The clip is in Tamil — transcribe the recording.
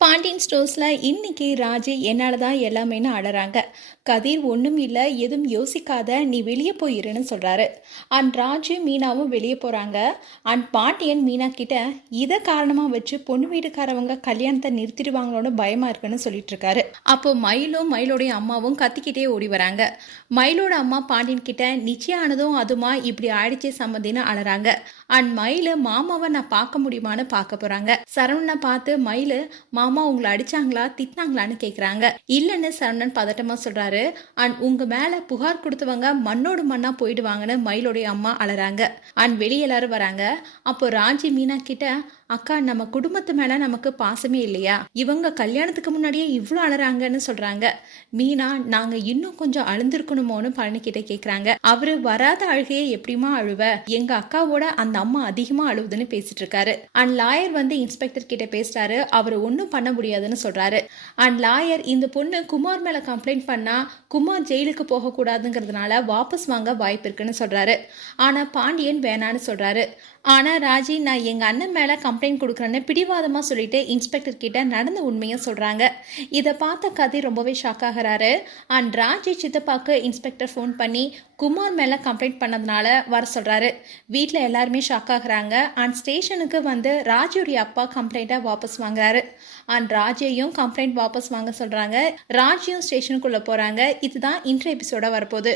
পানি பாண்டியன் ஸ்டோர்ஸில் இன்னைக்கு ராஜி என்னால் தான் எல்லாமேன்னு அழறாங்க. கதிர் ஒன்றும் இல்லை எதுவும் யோசிக்காத நீ வெளியே போயிருன்னு சொல்கிறாரு அண்ட் ராஜு மீனாவும் வெளியே போகிறாங்க அண்ட் பாண்டியன் மீனா கிட்ட இதை காரணமாக வச்சு பொண்ணு வீட்டுக்காரவங்க கல்யாணத்தை நிறுத்திடுவாங்களோன்னு பயமாக இருக்குன்னு சொல்லிட்டு இருக்காரு அப்போ மயிலும் மயிலோடைய அம்மாவும் கத்திக்கிட்டே ஓடி வராங்க. மயிலோட அம்மா பாண்டியன் கிட்ட நிச்சயம் ஆனதும் அதுமா இப்படி ஆயிடுச்சே சம்மந்தின்னு அழறாங்க. அண்ட் மயிலு மாமாவை நான் பார்க்க முடியுமான்னு பார்க்க போகிறாங்க சரவணனை பார்த்து மயிலு மாமா உங்களை அடிச்சாங்களா திட்டினாங்களான்னு கேட்குறாங்க இல்லைன்னு சரவணன் பதட்டமா சொல்றாரு. அண்ட் உங்க மேல புகார் கொடுத்தவங்க மண்ணோடு மண்ணா போயிடுவாங்கன்னு மயிலோடைய அம்மா அழறாங்க அண்ட் வெளியே எல்லாரும் வராங்க. அப்போ ராஞ்சி மீனா கிட்ட அக்கா நம்ம குடும்பத்து மேல நமக்கு பாசமே இல்லையா? இவங்க கல்யாணத்துக்கு முன்னாடியே இவ்வளோ அழறாங்கன்னு சொல்றாங்க. மீனா நாங்க இன்னும் கொஞ்சம் அழுந்திருக்கணுமோன்னு பழனி கிட்ட கேக்குறாங்க. அவரு வராத அழுகையை எப்படிமா அழுவ? எங்க அக்காவோட அந்த அம்மா அதிகமா அழுவுதுன்னு பேசிட்டு இருக்காரு. அண்ட் லாயர் வந்து இன்ஸ்பெக்டர் கிட்ட பேசுறாரு. அவர் ஒன்றும் பண்ண முடியாதுன்னு சொல்றாரு. அண்ட் லாயர் இந்த பொண்ணு குமார் மேல கம்ப்ளைண்ட் பண்ணா குமார் ஜெயிலுக்கு போகக்கூடாதுங்கிறதுனால வாபஸ் வாங்க வாய்ப்பு இருக்குன்னு சொல்றாரு. ஆனா பாண்டியன் வேணான்னு சொல்றாரு. ஆனா ராஜி நான் எங்க அண்ணன் மேல கம்ப்ளைண்ட் கொடுக்குறேன்னு பிடிவாதமா சொல்லிட்டு இன்ஸ்பெக்டர் கிட்ட நடந்த உண்மையை சொல்றாங்க. இதை பார்த்த கதை ரொம்பவே ஷாக் ஆகிறாரு. அண்ட் ராஜி சித்தப்பாக்கு இன்ஸ்பெக்டர் ஃபோன் பண்ணி குமார் மேல கம்ப்ளைண்ட் பண்ணதுனால வர சொல்றாரு. வீட்டில் எல்லாருமே ஷாக் ஆகுறாங்க. அண்ட் ஸ்டேஷனுக்கு வந்து ராஜுடைய அப்பா கம்ப்ளைண்ட்டை வாபஸ் வாங்குறாரு. அண்ட் ராஜையும் கம்ப்ளைண்ட் வாபஸ் வாங்க சொல்றாங்க. ராஜையும் ஸ்டேஷனுக்குள்ள போறாங்க. இதுதான் இன்ட்ர எபிசோட வரப்போகுது.